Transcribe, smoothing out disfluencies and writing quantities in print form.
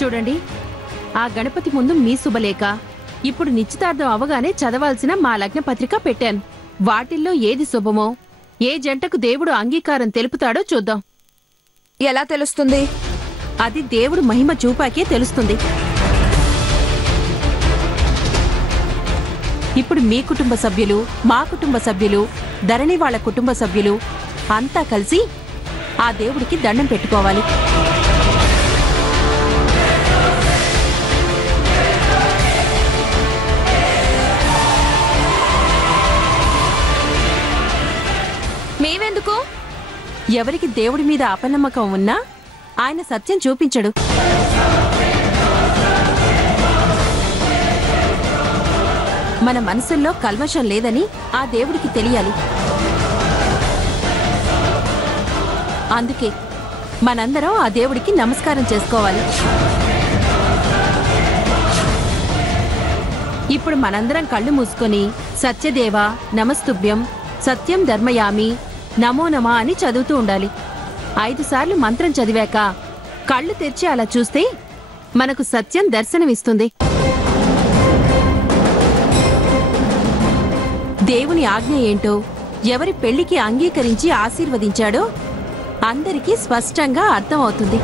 చూడండి, ఆ గణపతి ముందు మీ శుభలేఖ, ఇప్పుడు నిశ్చితార్థం అవగానే చదవాల్సిన మా లగ్న పత్రిక పెట్టాను. వాటిల్లో ఏది శుభమో, ఏ జంటకు దేవుడు అంగీకారం తెలుపుతాడో చూద్దాం. ఎలా తెలుస్తుంది? అది దేవుడు మహిమ చూపాకే తెలుస్తుంది. ఇప్పుడు మీ కుటుంబ సభ్యులు, మా కుటుంబ సభ్యులు, ధరణి వాళ్ళ కుటుంబ సభ్యులు అంతా కలిసి ఆ దేవుడికి దండం పెట్టుకోవాలి. మేమెందుకు? ఎవరికి దేవుడి మీద అపనమ్మకం ఉన్నా ఆయన సత్యం చూపించడు. మన మనసుల్లో కల్మషం లేదని ఆ దేవుడికి తెలియాలి. అందుకే మనందరం ఆ దేవుడికి నమస్కారం చేసుకోవాలి. ఇప్పుడు మనందరం కళ్ళు మూసుకొని సత్యదేవ నమస్తుభ్యం, సత్యం ధర్మయామి, నమో నమః అని చదువుతూ ఉండాలి. 5 సార్లు మంత్రం చదివాక కళ్ళు తెరిచి అలా చూస్తే మనకు సత్యం దర్శనమిస్తుంది. దేవుని ఆజ్ఞ ఏంటో, ఎవరి పెళ్లికి అంగీకరించి ఆశీర్వదించాడో అందరికీ స్పష్టంగా అర్థమవుతుంది.